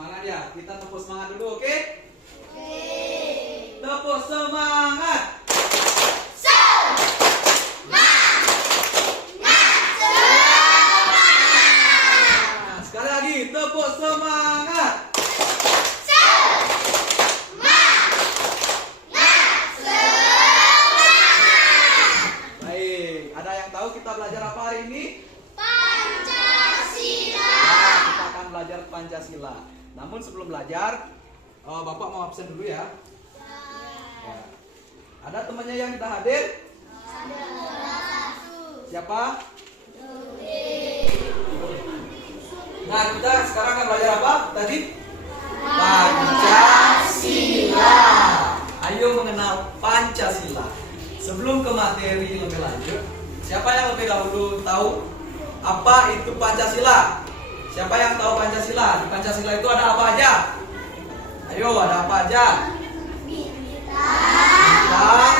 semangat ya. Kita tepuk semangat dulu, oke? Oke. Tepuk semangat. Sekali lagi, tepuk semangat. Baik, ada yang tahu kita belajar apa hari ini? Pancasila. Nah, kita akan belajar Pancasila. Namun sebelum belajar, Bapak mau absen dulu ya. Ya. Ada temannya yang tidak hadir? Siapa? Nah, kita sekarang akan belajar apa tadi? Pancasila. Ayo mengenal Pancasila. Sebelum ke materi lebih lanjut, siapa yang lebih dahulu tahu apa itu Pancasila? Siapa yang tahu Pancasila? Di Pancasila itu ada apa aja? Ayo, ada apa aja? Bintang,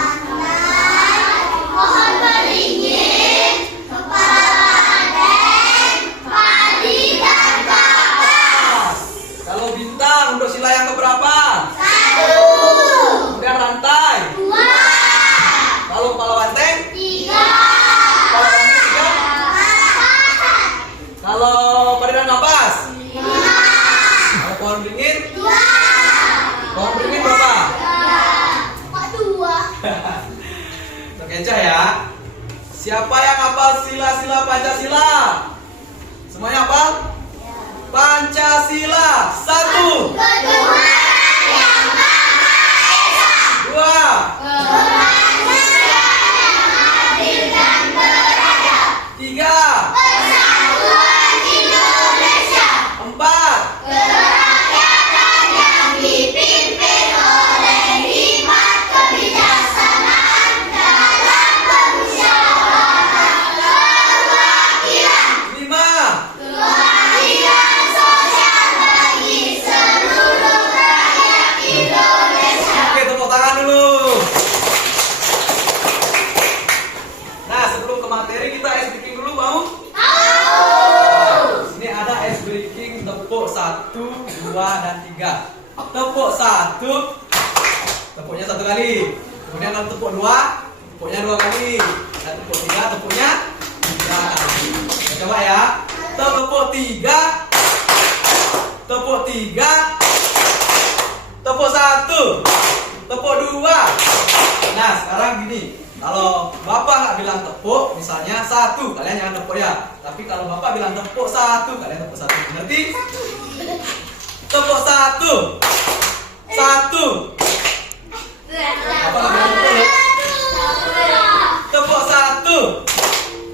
Pohon beringin, kepala banteng, padi dan kapas. kalau bintang untuk sila yang keberapa? 1, Kemudian rantai. 2, Kalau kepala banteng? 3, Kepala banteng 3. 4, Kalau padi dan kapas? 5, Kalau pohon beringin? 2, Pohon beringin berapa? 2. Terkecoh ya. Siapa yang hafal sila-sila Pancasila? Semuanya hafal? Pancasila. 1, Ketuhanan yang Maha Esa, 2, kemanusiaan yang adil dan beradab, 3, persatuan Indonesia, 4, kerakyatan yang dipimpin oleh hikmat kebijaksanaan dalam permusyawaratan perwakilan, 5. keadilan sosial bagi seluruh rakyat Indonesia. Oke, tepuk tangan dulu. Nah, sebelum ke materi kita ice breaking dulu, mau? Ini ada ice breaking tepuk 1, 2, dan 3. Tepuk 1, tepuknya 1 kali. Kemudian kalau tepuk 2, tepuknya 2 kali. Dan tepuk 3, tepuknya 3 kali. Kita coba ya. Tepuk 3, tepuk 3, tepuk 1, tepuk 2. Nah, sekarang gini. Kalau Bapak nggak bilang tepuk, misalnya 1, kalian jangan tepuk ya. Tapi kalau Bapak bilang tepuk 1, kalian tepuk 1. Ngerti? Tepuk 1. 1. Bapak nggak bilang tepuk ya. Tepuk 1.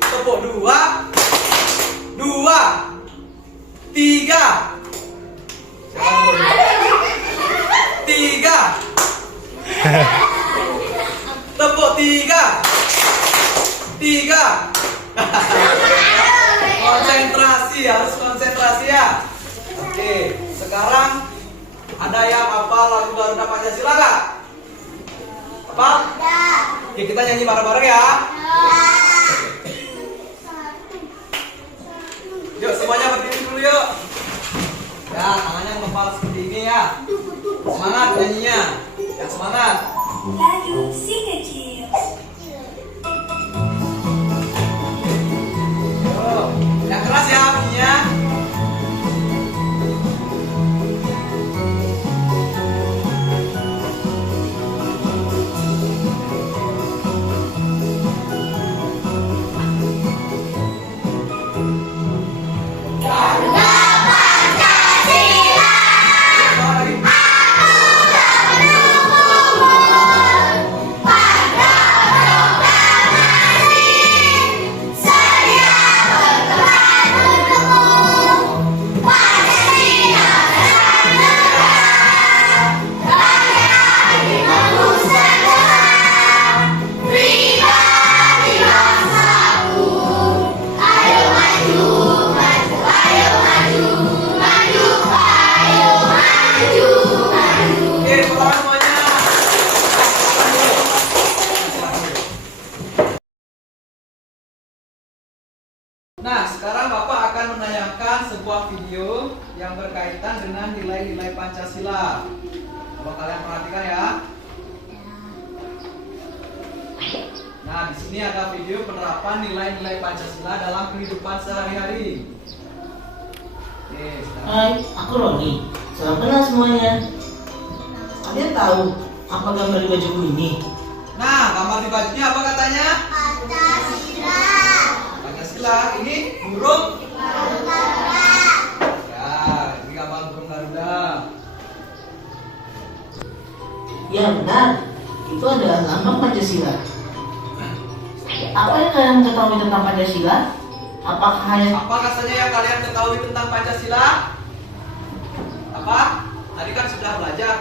Tepuk 2. 2. 3. Siapa yang tepuk? 3. Tepuk 3. 3. Konsentrasi, harus konsentrasi ya. Oke, sekarang ada yang hafal lagu Garuda Pancasila nggak? Hafal? Oke, kita nyanyi bareng-bareng ya. Yuk, semuanya berdiri dulu yuk. Ya, tangannya ngepal seperti ini ya. Semangat nyanyinya. Yang semangat. Laju si kecil. Yuk, yang keras ya bunyinya. Garuda Pancasila, pada proklamasi, sedia berperan untukmu. yang berkaitan dengan nilai-nilai Pancasila. Coba kalian perhatikan ya. Nah, di sini ada video penerapan nilai-nilai Pancasila dalam kehidupan sehari-hari. Oke, sekarang. Hai, aku Roni. Salam kenal semuanya. Kalian tahu apa gambar di bajuku ini? Nah, gambar di bajunya apa katanya? Pancasila. Pancasila. Ini burung. Garuda. Ya, ini gambar burung Garuda. Ya benar, itu adalah lambang Pancasila. Apa yang kalian ketahui tentang Pancasila? Apakah yang Apa rasanya yang kalian ketahui tentang Pancasila? Apa? Tadi kan sudah belajar.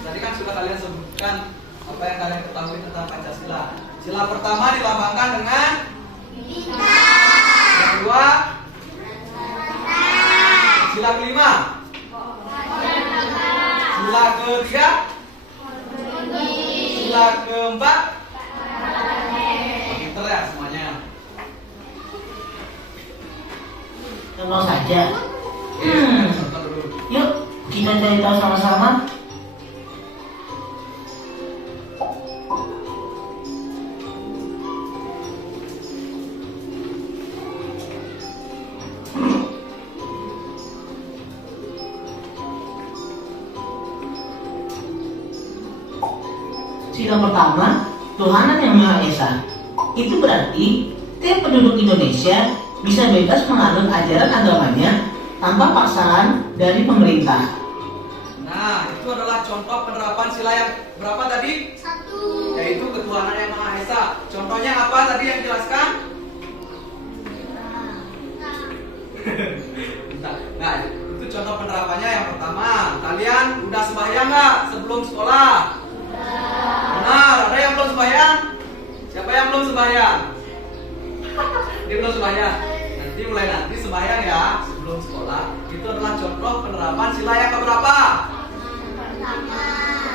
Tadi kan sudah kalian sebutkan apa yang kalian ketahui tentang Pancasila. Sila pertama dilambangkan dengan yang kedua, sila kelima, sila ketiga, sila keempat. Pinter ya semuanya. contoh saja? Contoh dulu. Yuk, kita cari tahu sama-sama. Sila pertama, Tuhanan Yang Maha Esa. Itu berarti tiap penduduk Indonesia bisa bebas menganut ajaran agamanya tanpa paksaan dari pemerintah. Nah, itu adalah contoh penerapan sila yang berapa tadi? 1. Yaitu ketuhanan yang Maha Esa. Contohnya apa tadi yang dijelaskan? Bentar. Nah, itu contoh penerapannya yang pertama. Kalian udah sembahyang nggak sebelum sekolah? Benar. Ada yang belum sembahyang? Siapa yang belum sembahyang? Ini belum sembahyang. Nanti sembahyang ya sebelum sekolah. Itu adalah contoh penerapan sila yang keberapa?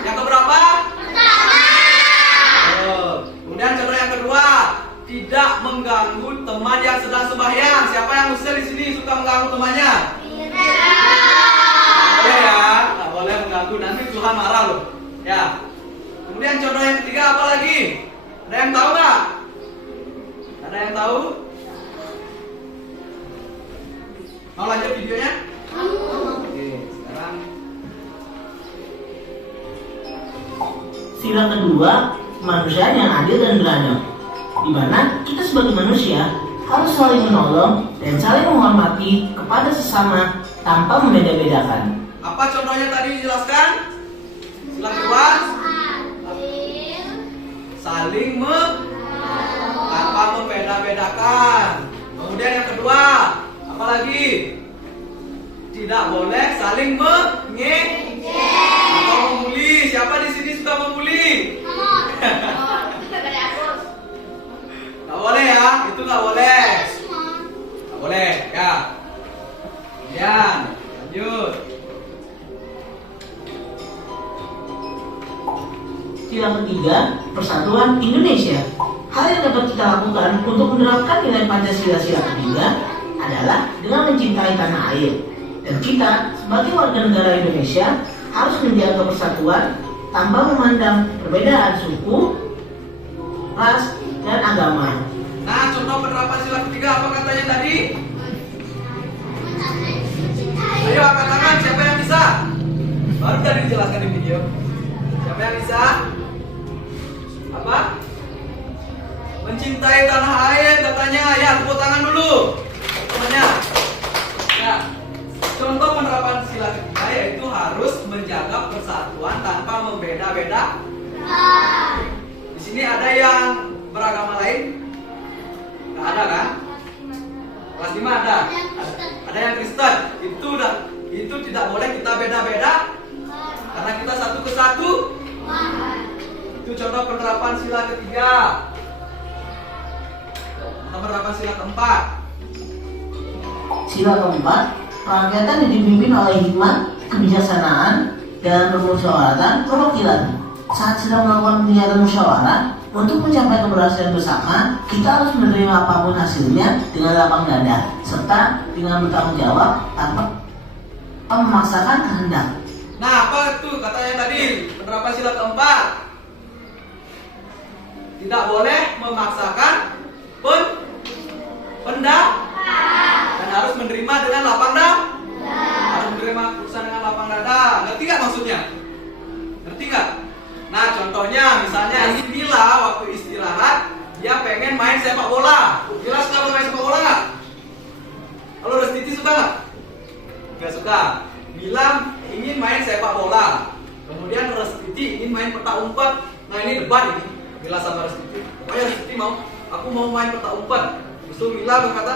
Yang keberapa? Kemudian contoh yang kedua, tidak mengganggu teman yang sedang sembahyang. Siapa yang usil di sini suka mengganggu temannya? Nggak boleh ya, nggak boleh mengganggu. Nanti Tuhan marah loh. Ya. Kemudian contoh yang ketiga apa lagi? Ada yang tahu nggak? Ada yang tahu? Mau lanjut videonya? Oke, sekarang Sila kedua, manusia yang adil dan beradab. Di mana kita sebagai manusia harus saling menolong dan saling menghormati kepada sesama tanpa membeda-bedakan. apa contohnya tadi dijelaskan? Sila kedua, saling tanpa membeda-bedakan. Kemudian yang kedua, apa lagi? Tidak boleh saling mengejek atau membuli. Siapa di sini suka membuli? Nggak boleh ya, itu nggak boleh. Nggak boleh ya. Kemudian lanjut. Sila ketiga, persatuan Indonesia. Hal yang dapat kita lakukan untuk menerapkan nilai Pancasila sila ketiga adalah dengan mencintai tanah air. Dan kita sebagai warga negara Indonesia harus menjaga persatuan tanpa memandang perbedaan suku, ras, dan agama. Nah, contoh penerapan sila ketiga apa katanya tadi? Ayo angkat tangan, siapa yang bisa? Baru tadi dijelaskan di video. Siapa yang bisa? Apa? Mencintai tanah air katanya. Ya, tepuk tangan dulu. Temannya. Ya. Contoh penerapan sila ketiga yaitu harus menjaga persatuan tanpa membeda-beda. Di sini ada yang beragama lain? Nggak ada kan? Kelas 5 ada. Ada yang Kristen. Itu tidak boleh kita beda-beda karena kita satu kesatuan. Itu contoh penerapan sila ketiga. Contoh penerapan sila keempat. Sila keempat, rakyatan yang dipimpin oleh hikmat, kebijaksanaan, dan permusyawaratan perwakilan. Saat sedang melakukan kegiatan musyawarah untuk mencapai keberhasilan bersama, kita harus menerima apapun hasilnya dengan lapang dada serta dengan bertanggung jawab tanpa atau memaksakan kehendak. Nah, apa itu katanya tadi? Penerapan sila keempat. Tidak boleh memaksakan pendapat dan harus menerima dengan lapang dada. Harus menerima keputusan dengan lapang dada. Ngerti nggak maksudnya? Ngerti nggak? Nah, contohnya misalnya Mila waktu istirahat dia pengen main sepak bola. Mila suka bermain sepak bola nggak? Kalau Restiti suka nggak? Nggak suka. Mila ingin main sepak bola. Kemudian Restiti ingin main petak umpet. Nah, ini debat ini. Mila sama Restiti. Pokoknya Restiti aku mau main petak umpet. Terus Mila berkata,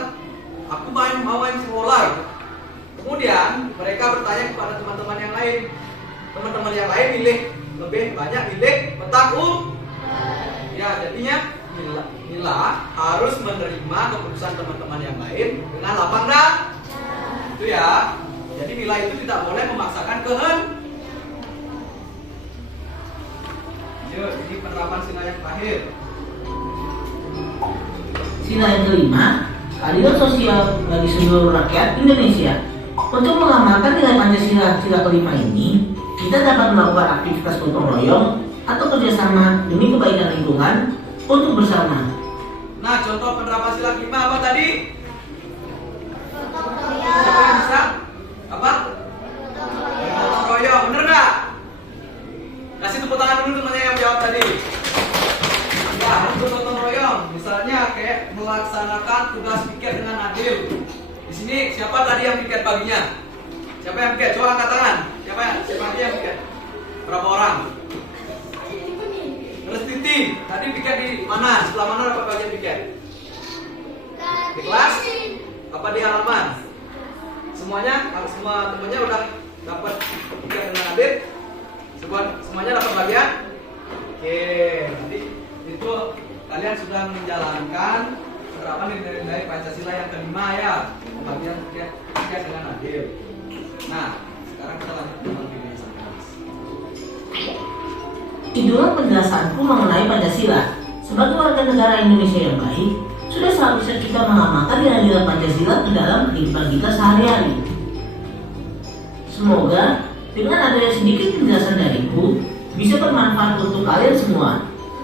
aku mau main bola. Gitu. Kemudian mereka bertanya kepada teman-teman yang lain. Teman-teman yang lain lebih banyak milih petak umpet. Ya, jadinya Mila harus menerima keputusan teman-teman yang lain dengan lapang dada. Itu ya. Jadi Mila itu tidak boleh memaksakan kehendak. Yuk, ini penerapan sila yang terakhir. Sila yang kelima, keadilan sosial bagi seluruh rakyat Indonesia. Untuk mengamalkan nilai Pancasila sila kelima ini, kita dapat melakukan aktivitas gotong royong atau kerjasama demi kebaikan lingkungan untuk bersama. Nah, contoh penerapan sila kelima apa tadi? Gotong Siapa yang bisa? Apa? Gotong royong, bener nggak? Kasih tepuk tangan dulu temannya yang jawab tadi. Ya, untuk gotong royong, misalnya kayak melaksanakan tugas piket dengan adil. Di sini siapa tadi yang piket paginya? Siapa yang piket? Coba angkat tangan. Siapa tadi yang piket? Berapa orang? Restiti, tadi piket di mana? Sebelah mana dapat bagian piket? Di kelas? Apa di halaman? Semuanya udah dapat piket dengan adil? Semuanya dapat bagian? Oke, nanti itu kalian sudah menjalankan penerapan nilai-nilai Pancasila yang kelima ya, pembagian piket dengan adil. Nah, sekarang kita lanjut ke nilai sains. Itulah penjelasanku mengenai Pancasila. Sebagai warga negara Indonesia yang baik, sudah seharusnya kita mengamalkan nilai-nilai Pancasila ke dalam kehidupan kita sehari-hari. Semoga dengan adanya sedikit penjelasan dariku bisa bermanfaat untuk kalian semua.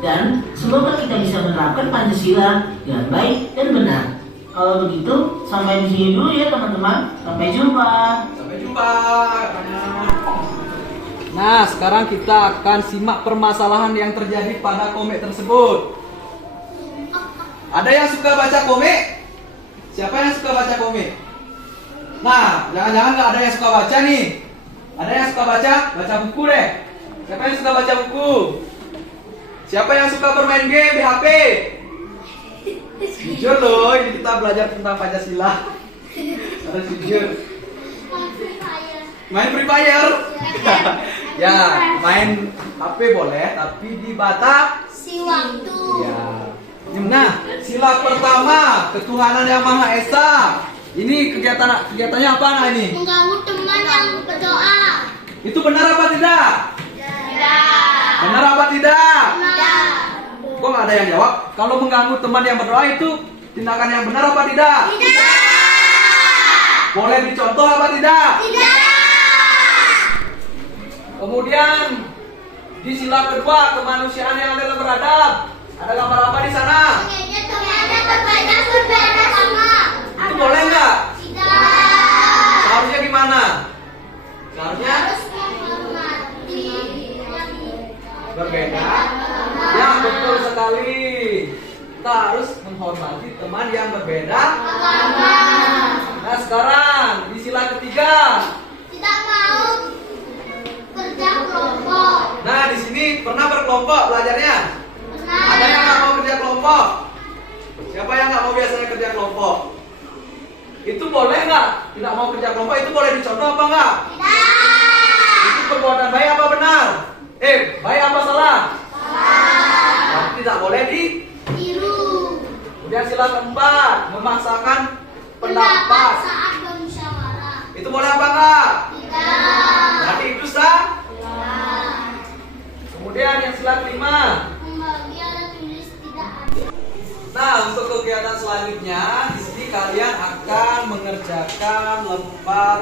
Dan semoga kita bisa menerapkan Pancasila dengan baik dan benar. Kalau begitu, sampai di sini dulu ya teman-teman. Sampai jumpa. Sampai jumpa. Nah, sekarang kita akan simak permasalahan yang terjadi pada komik tersebut. Ada yang suka baca komik? Siapa yang suka baca komik? Nah, jangan-jangan nggak ada yang suka baca nih. Ada yang suka baca? Baca buku deh. Siapa yang suka baca buku? Siapa yang suka bermain game di HP? Jujur loh, ini kita belajar tentang Pancasila. Harus jujur. Main Free Fire? Ya, main HP boleh, tapi dibatasi waktu. ya. Nah, sila pertama, ketuhanan yang Maha Esa. Ini kegiatannya apa nah ini? Mengganggu teman yang berdoa. Itu benar apa tidak? Tidak. Benar apa tidak? Tidak. Kok nggak ada yang jawab? Kalau mengganggu teman yang berdoa itu tindakan yang benar apa tidak? Tidak. Boleh dicontoh apa tidak? Tidak. Kemudian di sila kedua, kemanusiaan yang adil dan beradab. Ada gambar apa di sana? Pengennya temannya berbeda sama. Itu boleh nggak? Tidak. Seharusnya gimana? Seharusnya Harus menghormati yang berbeda. Ya, betul sekali. Kita harus menghormati teman yang berbeda. agama. Nah, sekarang di sila ketiga. Tidak mau kerja kelompok. Nah, di sini pernah berkelompok belajarnya? Ada yang nggak mau kerja kelompok? Siapa yang nggak mau biasanya kerja kelompok? Itu boleh nggak? Tidak mau kerja kelompok itu boleh dicontoh apa nggak? Tidak. Itu perbuatan baik apa benar? Baik apa salah? Salah. Tidak boleh Tiru. Kemudian sila keempat, memaksakan pendapat. Saat bermusyawarah. Itu boleh apa enggak? Tidak. Berarti itu sah. Tidak. Kemudian yang sila kelima. Membagi alat tulis tidak adil. Nah, untuk kegiatan selanjutnya, di sini kalian akan mengerjakan lembar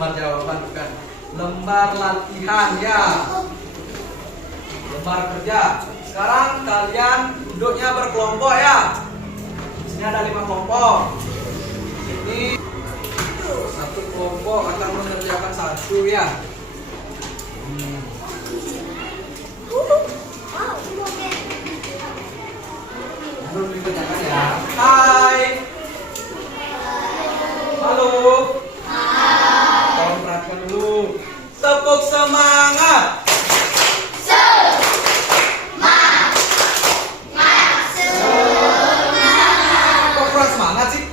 lembar jawaban bukan. Lembar latihan ya. Lembar kerja. Sekarang kalian duduknya berkelompok ya. Di sini ada 5 kelompok. Ini satu kelompok akan mengerjakan satu ya. Belum dikerjakan ya. Hai. Halo. Tolong perhatikan dulu. Tepuk semangat. Kok kurang semangat sih?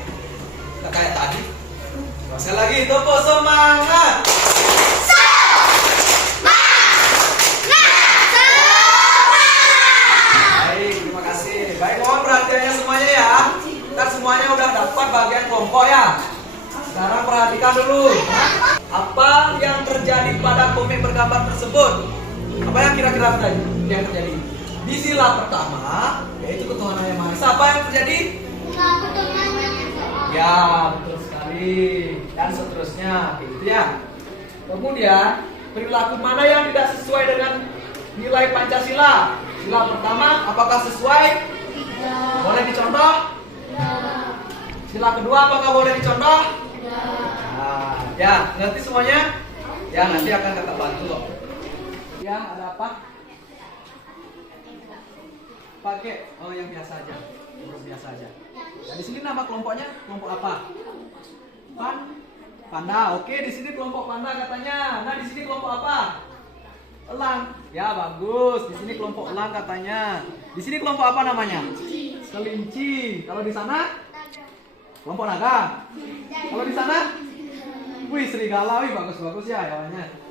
Nggak kayak tadi. Sekali lagi, tepuk semangat. Baik, terima kasih. Baik, mohon perhatiannya semuanya ya. Kan semuanya udah dapat bagian kelompok ya. Sekarang perhatikan dulu. Apa yang terjadi pada komik bergambar tersebut? Apa yang kira-kira yang terjadi? Di sila pertama, yaitu ketuhanan yang maha esa, apa yang terjadi? Ya, betul sekali. Dan seterusnya, gitu ya. Kemudian, perilaku mana yang tidak sesuai dengan nilai Pancasila? Sila pertama, apakah sesuai? Boleh dicontoh? Sila kedua, apakah boleh dicontoh? Nah, ya, ngerti semuanya? Ya, nanti akan kakak bantu loh. Ya, ada apa? Pakai, oh yang biasa aja, huruf biasa aja. Nah, di sini nama kelompoknya kelompok apa? Panda. Oke, di sini kelompok panda katanya. Nah, di sini kelompok apa? Elang. Ya, bagus. Di sini kelompok elang katanya. Di sini kelompok apa namanya? Kelinci. Kalau di sana? Kelompok naga. Kalau di sana? Wih, serigala. Wih, bagus-bagus ya hewannya.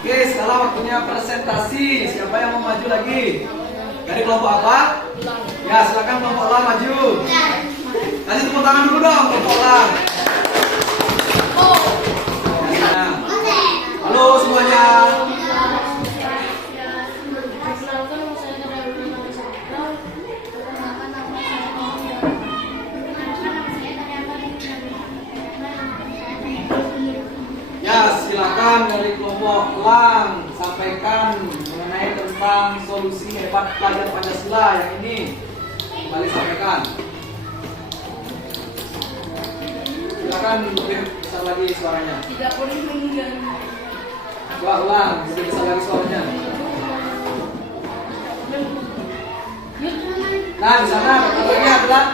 Oke, sekarang waktunya presentasi. Siapa yang mau maju lagi? Dari kelompok apa? Ya, silakan kelompok elang maju. Kasih tepuk tangan dulu dong, kelompok elang. Ya. Halo semuanya. Ya, silakan dari kelompok elang sampaikan mengenai tentang solusi hebat pelajaran Pancasila yang ini. Kembali sampaikan. Silakan lebih besar lagi suaranya. Tidak boleh meninggal. Coba ulang, lebih besar lagi suaranya. Nah, di sana pertanyaannya adalah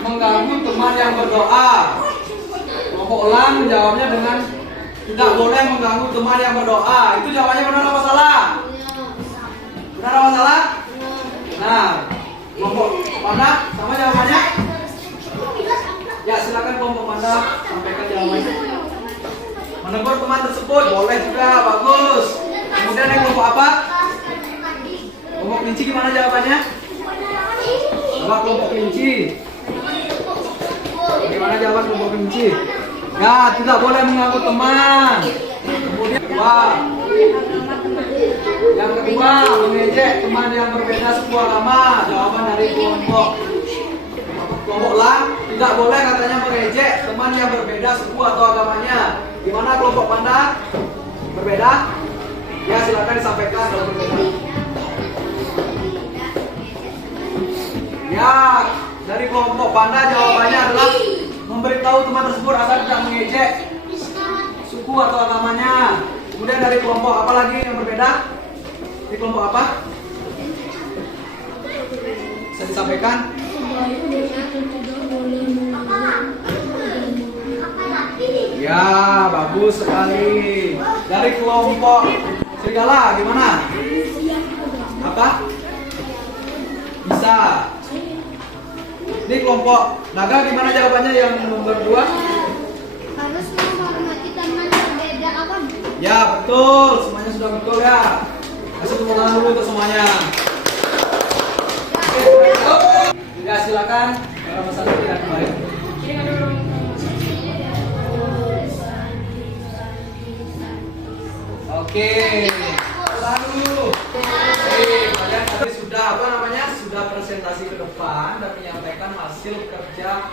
mengganggu teman yang berdoa. Kelompok elang menjawabnya dengan tidak boleh mengganggu teman yang berdoa. Itu jawabannya benar apa salah? Benar apa salah? Nah, kelompok panda sama jawabannya? Ya, silakan kelompok panda sampaikan jawabannya. Menegur teman tersebut boleh juga, bagus. Kemudian yang kelompok apa? Kelompok kelinci gimana jawabannya? Coba kelompok kelinci. Bagaimana jawaban kelompok kelinci? Ya, tidak boleh mengganggu teman. Kemudian yang kedua, mengejek teman yang berbeda suku agama. Jawaban dari kelompok elang, tidak boleh katanya mengejek teman yang berbeda suku atau agamanya. Gimana kelompok panda? Berbeda? Ya, silakan disampaikan kalau berbeda. Ya, dari kelompok panda jawabannya adalah memberitahu teman tersebut agar tidak mengejek suku atau agamanya. Kemudian dari kelompok apa lagi yang berbeda? Di kelompok apa? Bisa disampaikan? Ya, bagus sekali. Dari kelompok serigala gimana? Apa? Ini kelompok naga, gimana jawabannya yang nomor 2? Harus menghormati teman berbeda agama. Ya betul, semuanya sudah betul ya. Kasih tepuk tangan dulu untuk semuanya. Oke, ya silakan. Nomor 1 tidak kembali. Oke, tahan dulu. Oke, kalian tadi sudah sudah presentasi ke depan dan menyampaikan hasil kerja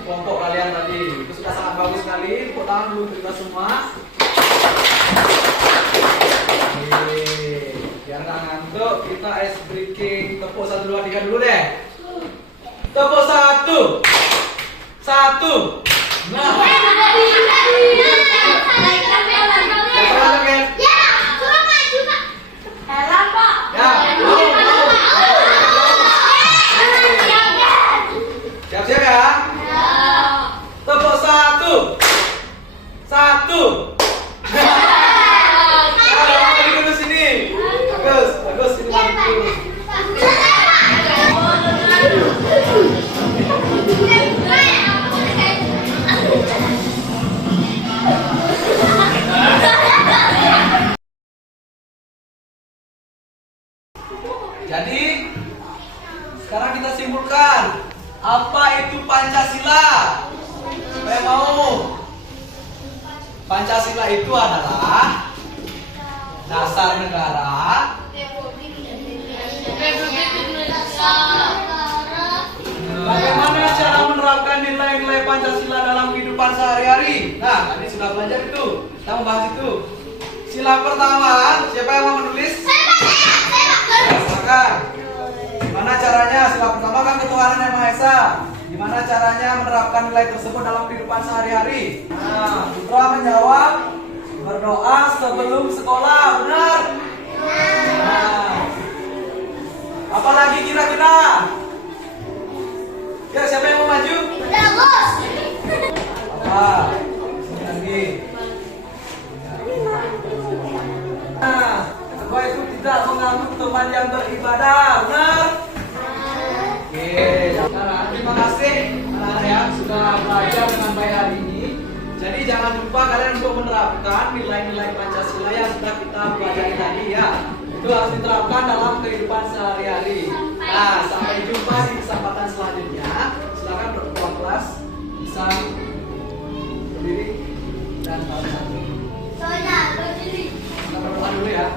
kelompok kalian tadi. Itu sudah sangat bagus sekali. Tepuk tangan dulu untuk kita semua. Oke, biar nggak ngantuk, kita ice breaking. Tepuk 1, 2, 3 dulu deh. Tepuk 1. 1. Nah. Siap-siap ya? Tepuk 1. 1. Lagi dulu sini. Bagus ini bagus. Jadi sekarang kita simpulkan apa itu Pancasila. Siapa yang mau? Pancasila itu adalah dasar negara. Bagaimana cara menerapkan nilai-nilai Pancasila dalam kehidupan sehari-hari? Nah, tadi sudah belajar itu. Kita membahas itu. Sila pertama, siapa yang mau menulis? Silakan. Gimana caranya? Sila pertama kan ketuhanan yang Maha Esa. Gimana caranya menerapkan nilai tersebut dalam kehidupan sehari-hari? Nah, Putra menjawab, berdoa sebelum sekolah. Benar? Nah, apalagi kira-kira? Ya, siapa yang mau maju? Sini lagi. Nah, kedua itu tidak mengganggu teman yang beribadah. Benar? Oke, nah, terima kasih anak-anak yang sudah belajar dengan baik hari ini. Jadi jangan lupa kalian untuk menerapkan nilai-nilai Pancasila yang sudah kita pelajari tadi ya. Itu harus diterapkan dalam kehidupan sehari-hari. Nah, sampai jumpa di kesempatan selanjutnya. Silakan ketua kelas bisa berdiri dan salam satu. Kita berdoa dulu ya.